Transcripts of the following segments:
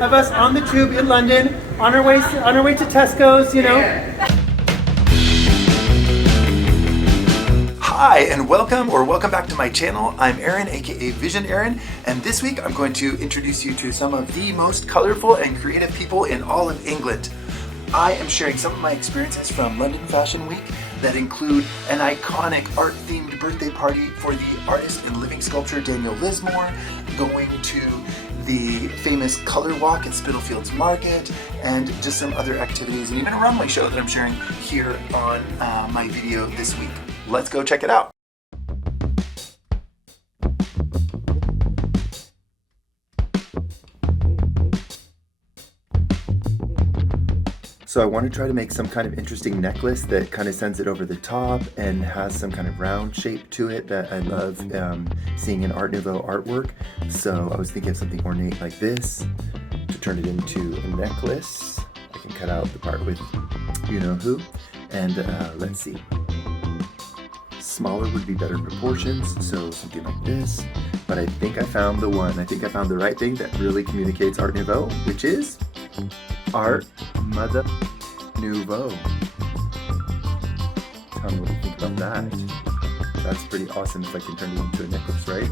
of us on the tube in London, on our way to Tesco's, you know. Hi and welcome back to my channel. I'm Aaron, aka Visionaaron, and this week I'm going to introduce you to some of the most colorful and creative people in all of England. I am sharing some of my experiences from London Fashion Week that include an iconic art-themed birthday party for the artist and living sculptor Daniel Lismore, going to the famous color walk at Spitalfields Market, and just some other activities, and even a runway show that I'm sharing here on my video this week. Let's go check it out. So I want to try to make some kind of interesting necklace that kind of sends it over the top and has some kind of round shape to it that I love seeing in Art Nouveau artwork. So I was thinking of something ornate like this to turn it into a necklace. I can cut out the part with you know who, and let's see. Smaller would be better proportions, so something like this. But I think I found the one. I think I found the right thing that really communicates Art Nouveau, which is Art Nouveau. Tell me what you think about that. That's pretty awesome if I can turn it into a necklace, right?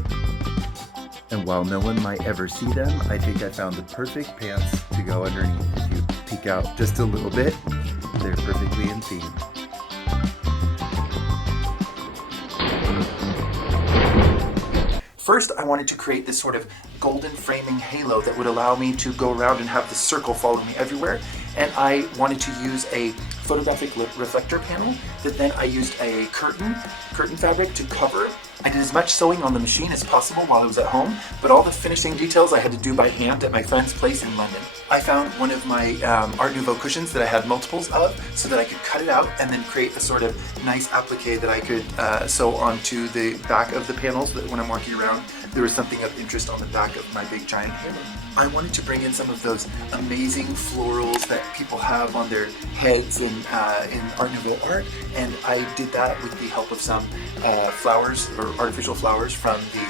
And while no one might ever see them, I think I found the perfect pants to go underneath. If you peek out just a little bit, they're perfectly in theme. First, I wanted to create this sort of golden framing halo that would allow me to go around and have the circle follow me everywhere. And I wanted to use a photographic reflector panel that then I used a curtain fabric to cover. I did as much sewing on the machine as possible while I was at home, but all the finishing details I had to do by hand at my friend's place in London. I found one of my Art Nouveau cushions that I had multiples of so that I could cut it out and then create a sort of nice applique that I could sew onto the back of the panels so that when I'm walking around, there was something of interest on the back of my big giant halo. I wanted to bring in some of those amazing florals that people have on their heads in Art Nouveau art, and I did that with the help of some flowers or artificial flowers from the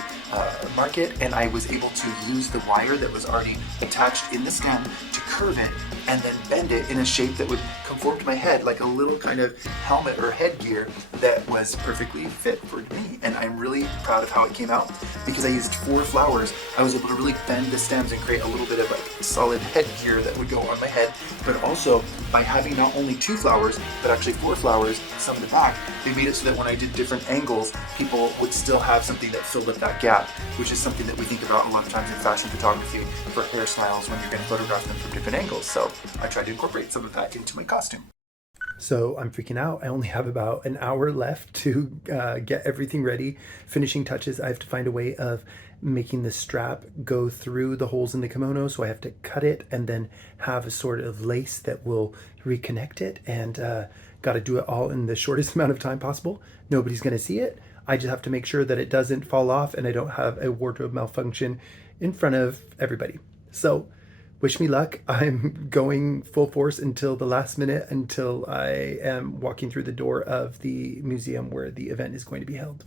market, and I was able to use the wire that was already attached in the stem to curve it and then bend it in a shape that would conform to my head, like a little kind of helmet or headgear that was perfectly fit for me. And I'm really proud of how it came out because I used 4 flowers. I was able to really bend the stems and create a little bit of a solid headgear that would go on my head, but also by having not only 2 flowers, but actually 4 flowers, some in the back, they made it so that when I did different angles, people would still have something that filled up that gap, which is something that we think about a lot of times in fashion photography for hairstyles when you're going to photograph them from different angles. So I tried to incorporate some of that into my costume. So I'm freaking out. I only have about an hour left to get everything ready. Finishing touches, I have to find a way of making the strap go through the holes in the kimono, so I have to cut it and then have a sort of lace that will reconnect it, and got to do it all in the shortest amount of time possible. Nobody's going to see it. I just have to make sure that it doesn't fall off and I don't have a wardrobe malfunction in front of everybody. So wish me luck. I'm going full force until the last minute, until I am walking through the door of the museum where the event is going to be held.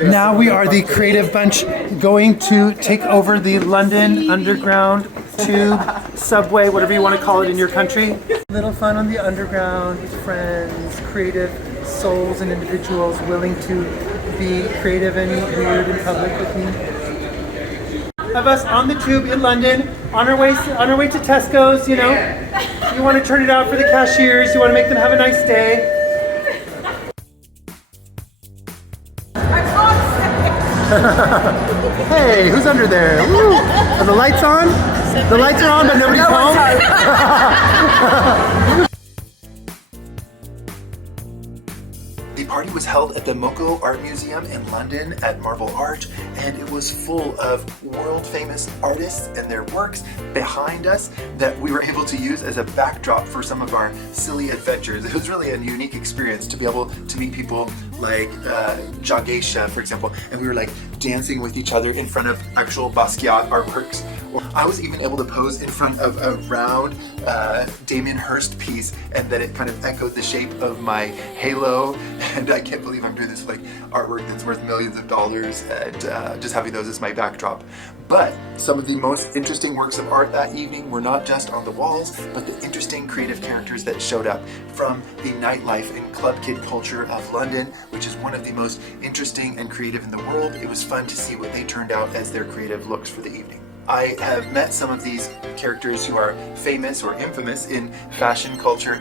Now we are the creative bunch going to take over the London Underground tube, subway, whatever you want to call it in your country. Little fun on the underground with friends, creative souls and individuals willing to be creative and weird in public with me. Of us on the tube in London, on our way to Tesco's, you know. You want to turn it out for the cashiers, you want to make them have a nice day. Hey, who's under there? Woo. Are the lights on? The lights are on, but nobody's home? The party was held at the Moko Art Museum in London at Marble Art, and it was full of world-famous artists and their works behind us that we were able to use as a backdrop for some of our silly adventures. It was really a unique experience to be able to meet people like Jagesha, for example, and we were like dancing with each other in front of actual Basquiat artworks, I was even able to pose in front of a round Damien Hirst piece, and then it kind of echoed the shape of my halo. And I can't believe I'm doing this like artwork that's worth millions of dollars, and just having those as my backdrop. But some of the most interesting works of art that evening were not just on the walls, but the interesting creative characters that showed up from the nightlife and club kid culture of London, which is one of the most interesting and creative in the world. It was fun to see what they turned out as their creative looks for the evening. I have met some of these characters who are famous or infamous in fashion culture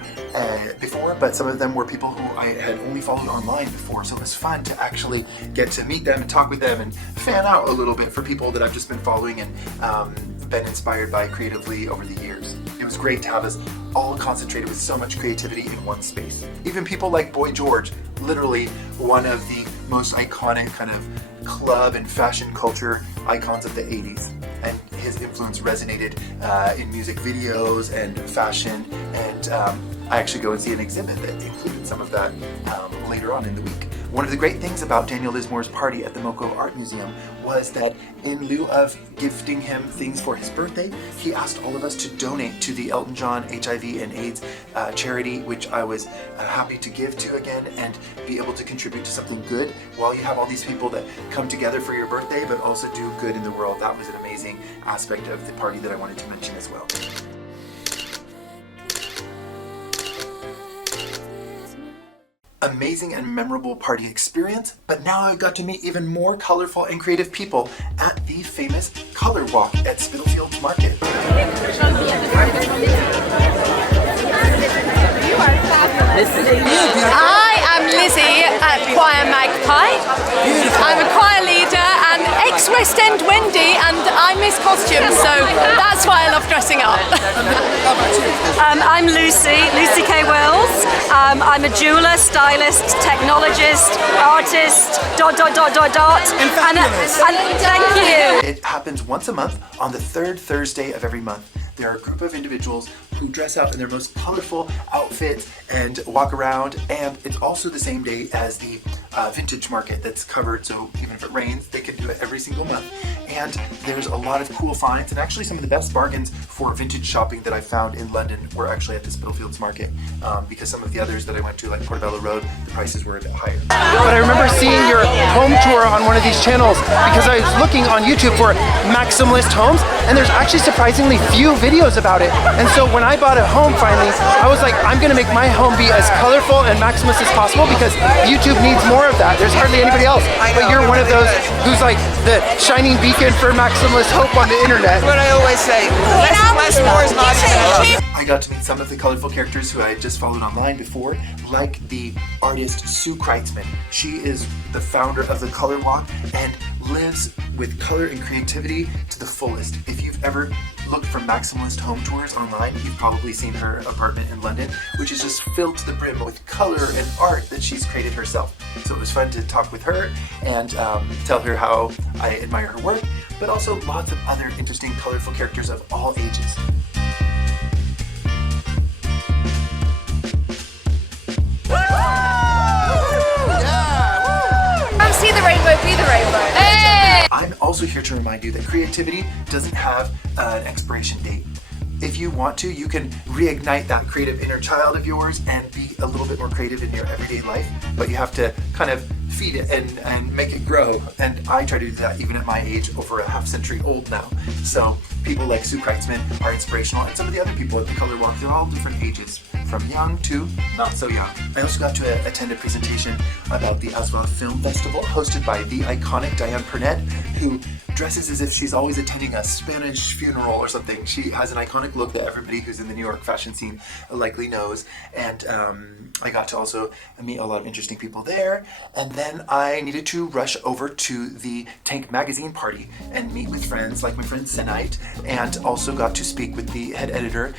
before, but some of them were people who I had only followed online before, so it was fun to actually get to meet them and talk with them and fan out a little bit for people that I've just been following and been inspired by creatively over the years. It was great to have us all concentrated with so much creativity in one space. Even people like Boy George, literally one of the most iconic kind of club and fashion culture icons of the 80s. And his influence resonated in music videos and fashion, and I actually go and see an exhibit that included some of that later on in the week. One of the great things about Daniel Lismore's party at the MoCo Art Museum was that in lieu of gifting him things for his birthday, he asked all of us to donate to the Elton John HIV and AIDS charity, which I was happy to give to again and be able to contribute to something good while you have all these people that come together for your birthday but also do good in the world. That was an amazing aspect of the party that I wanted to mention as well. Amazing and memorable party experience, but now I got to meet even more colorful and creative people at the famous Color Walk at Spitalfields Market. I am Lizzie at Choir Magpie. I'm a choir leader and ex-West End Wendy, and I miss costumes, so that's why I love dressing up. I'm Lucy K. Wells. I'm a jeweler, stylist, technologist, artist, ... And thank you. It happens once a month on the third Thursday of every month. There are a group of individuals who dress out in their most colorful outfits and walk around, and it's also the same day as the vintage market that's covered, so even if it rains, they can do it every single month. And there's a lot of cool finds, and actually some of the best bargains for vintage shopping that I found in London were actually at the Spitalfields Market, because some of the others that I went to, like Portobello Road, the prices were a bit higher. But I remember seeing your home tour on one of these channels because I was looking on YouTube for maximalist homes, and there's actually surprisingly few videos about it. And so when I bought a home finally, I was like, I'm gonna make my home be as colorful and maximalist as possible because YouTube needs more of that. There's hardly anybody else. But you're one of those who's like the shining beacon for maximalist hope on the internet. What I always say, less more is not enough. I got to meet some of the colorful characters who I had just followed online before, like the artist Sue Kreitzman. She is the founder of the Color Walk and lives with color and creativity to the fullest. If you've ever looked for maximalist home tours online, you've probably seen her apartment in London, which is just filled to the brim with color and art that she's created herself. So it was fun to talk with her and tell her how I admire her work, but also lots of other interesting, colorful characters of all ages. See the rainbow, be the rainbow. Hey! I'm also here to remind you that creativity doesn't have an expiration date. If you want to, you can reignite that creative inner child of yours and be a little bit more creative in your everyday life, but you have to kind of feed it and make it grow. And I try to do that even at my age, over a half century old now. So people like Sue Kreitzman are inspirational, and some of the other people at the Color Walk, they're all different ages, from young to not so young. I also got to attend a presentation about the Outlaws Film Festival hosted by the iconic Diane Purnett, who dresses as if she's always attending a Spanish funeral or something. She has an iconic look that everybody who's in the New York fashion scene likely knows. And I got to also meet a lot of interesting people there. And then I needed to rush over to the Tank magazine party and meet with friends like my friend Senite, and also got to speak with the head editor,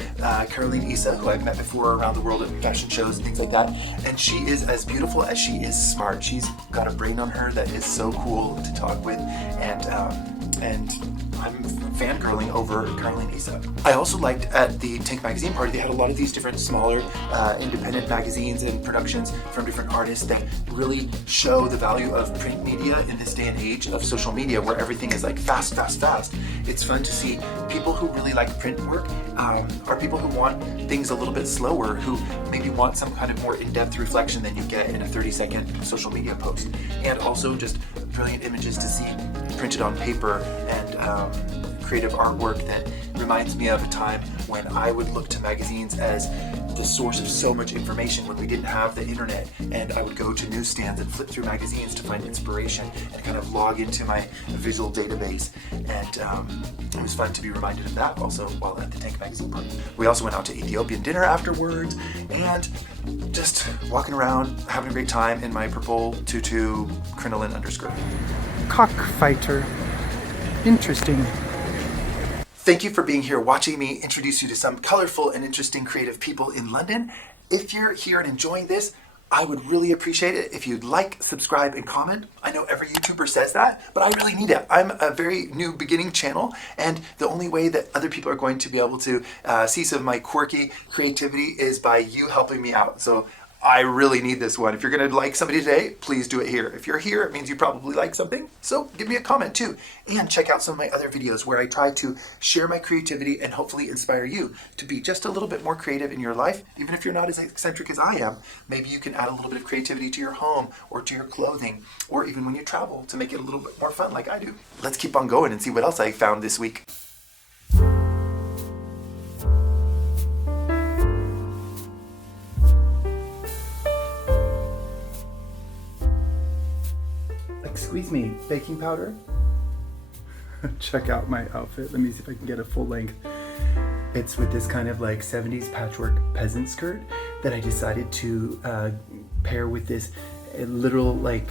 Caroline Issa, who I've met before around the world at fashion shows and things like that. And she is as beautiful as she is smart. She's got a brain on her that is so cool to talk with, and I'm fangirling over Caroline Asa. I also liked at the Tank Magazine party, they had a lot of these different smaller independent magazines and productions from different artists that really show the value of print media in this day and age of social media where everything is like fast, fast, fast. It's fun to see people who really like print work are people who want things a little bit slower, who maybe want some kind of more in-depth reflection than you get in a 30-second social media post. And also just brilliant images to see printed on paper and creative artwork that reminds me of a time when I would look to magazines as the source of so much information when we didn't have the internet, and I would go to newsstands and flip through magazines to find inspiration and kind of log into my visual database, and it was fun to be reminded of that also while at the Tank Magazine party. We also went out to Ethiopian dinner afterwards and just walking around having a great time in my purple tutu crinoline underskirt. Cockfighter. Interesting. Thank you for being here, watching me introduce you to some colorful and interesting creative people in London. If you're here and enjoying this, I would really appreciate it if you'd like, subscribe, and comment. I know every YouTuber says that, but I really need it. I'm a very new beginning channel, and the only way that other people are going to be able to see some of my quirky creativity is by you helping me out. So I really need this one. If you're gonna like somebody today, please do it here. If you're here, it means you probably like something, so give me a comment too. And check out some of my other videos where I try to share my creativity and hopefully inspire you to be just a little bit more creative in your life. Even if you're not as eccentric as I am, maybe you can add a little bit of creativity to your home or to your clothing, or even when you travel to make it a little bit more fun like I do. Let's keep on going and see what else I found this week. Excuse me, baking powder? Check out my outfit. Let me see if I can get a full length. It's with this kind of like 70s patchwork peasant skirt that I decided to pair with this literal like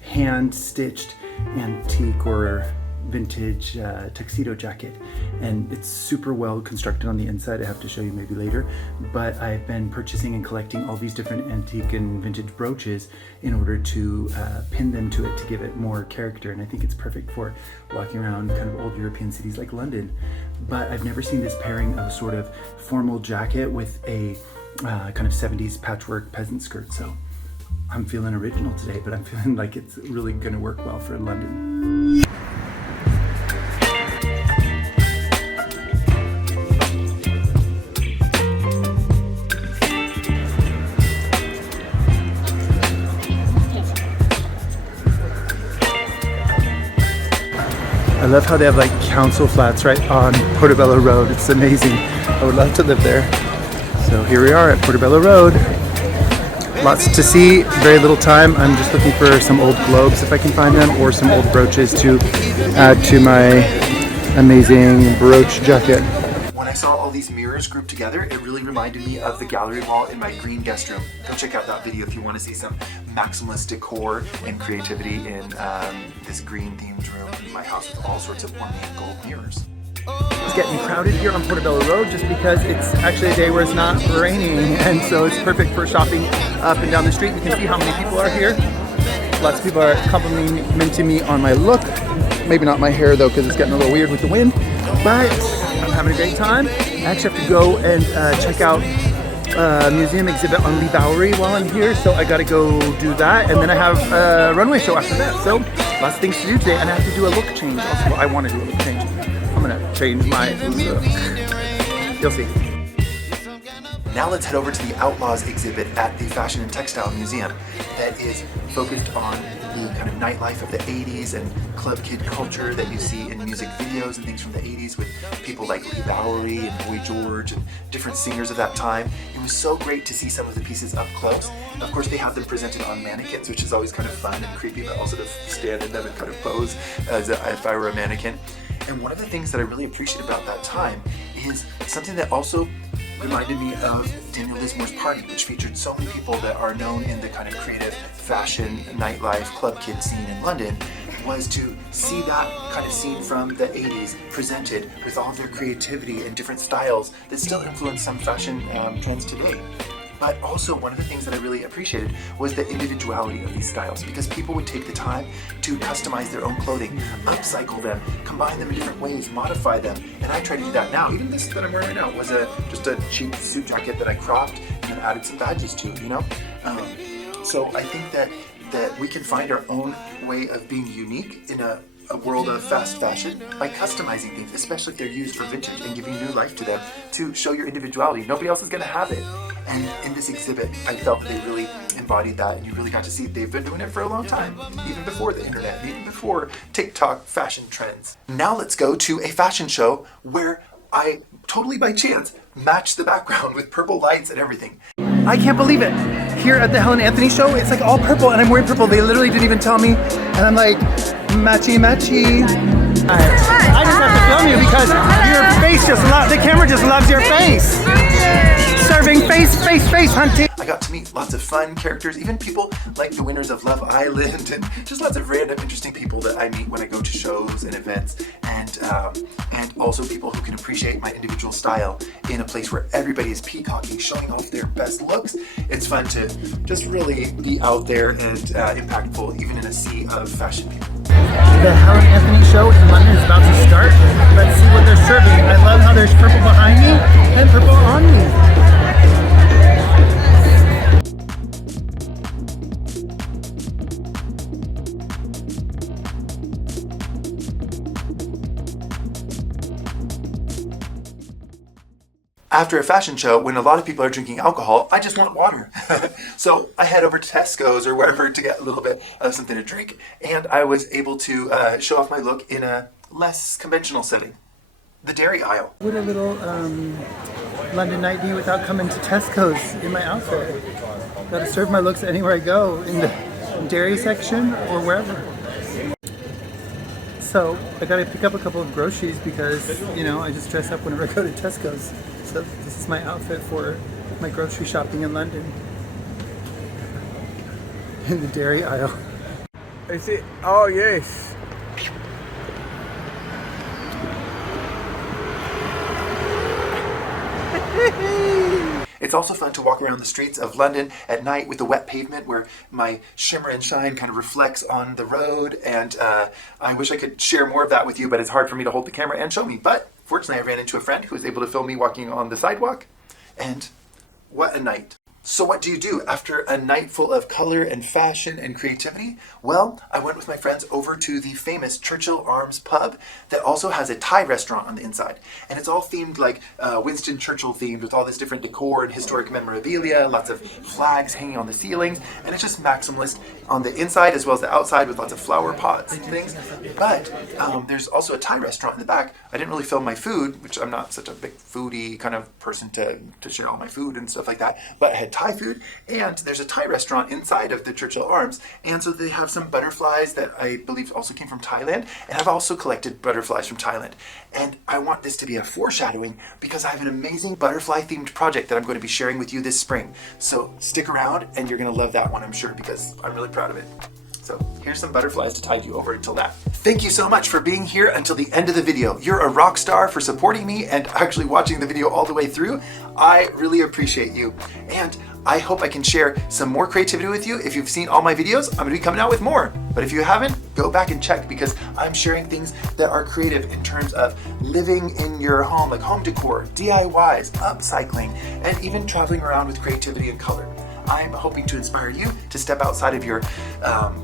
hand-stitched antique or vintage tuxedo jacket, and it's super well constructed on the inside. I have to show you maybe later, but I've been purchasing and collecting all these different antique and vintage brooches in order to pin them to it to give it more character, and I think it's perfect for walking around kind of old European cities like London. But I've never seen this pairing of sort of formal jacket with a kind of 70s patchwork peasant skirt, so I'm feeling original today, but I'm feeling like it's really going to work well for London. I love how they have like council flats right on Portobello Road. It's amazing. I would love to live there. So here we are at Portobello Road. Lots to see, very little time. I'm just looking for some old globes if I can find them, or some old brooches to add to my amazing brooch jacket. When I saw all these mirrors grouped together, it really reminded me of the gallery wall in my green guest room. Go check out that video if you want to see some maximalist decor and creativity in this green themed room in my house with all sorts of ornate gold mirrors. It's getting crowded here on Portobello Road just because it's actually a day where it's not raining, and so it's perfect for shopping up and down the street. You can see how many people are here. Lots of people are complimenting me on my look. Maybe not my hair though, because it's getting a little weird with the wind, but I'm having a great time. I actually have to go and check out a museum exhibit on Leigh Bowery while I'm here, so I gotta go do that, and then I have a runway show after that. So lots of things to do today, and I have to do a look change also. Well, I want to do a look change. I'm gonna change my look. You'll see. Now let's head over to the Outlaws exhibit at the Fashion and Textile Museum that is focused on the kind of nightlife of the 80s and club kid culture that you see in music videos and things from the 80s with people like Leigh Bowery and Boy George and different singers of that time. It was so great to see some of the pieces up close. Of course, they have them presented on mannequins, which is always kind of fun and creepy, but also to stand in them and kind of pose as if I were a mannequin. And one of the things that I really appreciate about that time is something that also reminded me of Daniel Lismore's party, which featured so many people that are known in the kind of creative fashion, nightlife, club kid scene in London, was to see that kind of scene from the 80s presented with all their creativity and different styles that still influence some fashion trends today. But also one of the things that I really appreciated was the individuality of these styles, because people would take the time to customize their own clothing, upcycle them, combine them in different ways, modify them, and I try to do that now. Even this that I'm wearing right now was just a cheap suit jacket that I cropped and then added some badges to, you know? So I think that we can find our own way of being unique in a world of fast fashion by customizing things, especially if they're used for vintage, and giving new life to them to show your individuality. Nobody else is going to have it. And in this exhibit, I felt that they really embodied that, and you really got to see they've been doing it for a long time, even before the internet, even before TikTok fashion trends. Now let's go to a fashion show where I totally by chance matched the background with purple lights and everything. I can't believe it. Here at the Helen Anthony show, it's like all purple and I'm wearing purple. They literally didn't even tell me. And I'm like, matchy matchy. I just have to film you because your face the camera just loves your face. Serving face hunting. I got to meet lots of fun characters, even people like the winners of Love Island, and just lots of random interesting people that I meet when I go to shows and events, and also people who can appreciate my individual style in a place where everybody is peacocking, showing off their best looks. It's fun to just really be out there and impactful, even in a sea of fashion people. The Helen Anthony show in London is about to start. Let's see what they're serving. I love how there's purple behind me and purple on me. After a fashion show, when a lot of people are drinking alcohol, I just want water. So I head over to Tesco's or wherever to get a little bit of something to drink, and I was able to show off my look in a less conventional setting. The dairy aisle. What a little London night be without coming to Tesco's in my outfit. Gotta serve my looks anywhere I go, in the dairy section or wherever. So I gotta pick up a couple of groceries because, you know, I just dress up whenever I go to Tesco's. So this is my outfit for my grocery shopping in London. In the dairy aisle. Is it? Oh yes. It's also fun to walk around the streets of London at night with the wet pavement where my shimmer and shine kind of reflects on the road, and I wish I could share more of that with you, but it's hard for me to hold the camera and show me. But fortunately I ran into a friend who was able to film me walking on the sidewalk, and what a night. So what do you do after a night full of color and fashion and creativity? Well, I went with my friends over to the famous Churchill Arms pub that also has a Thai restaurant on the inside. And it's all themed like Winston Churchill themed, with all this different decor and historic memorabilia, lots of flags hanging on the ceilings, and it's just maximalist on the inside as well as the outside with lots of flower pots and things. But there's also a Thai restaurant in the back. I didn't really film my food, which I'm not such a big foodie kind of person to share all my food and stuff like that, but I had Thai food, and there's a Thai restaurant inside of the Churchill Arms, and so they have some butterflies that I believe also came from Thailand, and I've also collected butterflies from Thailand. And I want this to be a foreshadowing because I have an amazing butterfly themed project that I'm going to be sharing with you this spring. So stick around and you're going to love that one, I'm sure, because I'm really proud of it. So here's some butterflies to tide you over until that. Thank you so much for being here until the end of the video. You're a rock star for supporting me and actually watching the video all the way through. I really appreciate you. And I hope I can share some more creativity with you. If you've seen all my videos, I'm going to be coming out with more. But if you haven't, go back and check, because I'm sharing things that are creative in terms of living in your home, like home decor, DIYs, upcycling, and even traveling around with creativity and color. I'm hoping to inspire you to step outside of your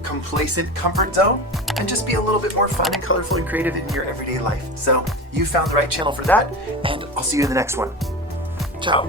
complacent comfort zone and just be a little bit more fun and colorful and creative in your everyday life. So you found the right channel for that, and I'll see you in the next one. Ciao.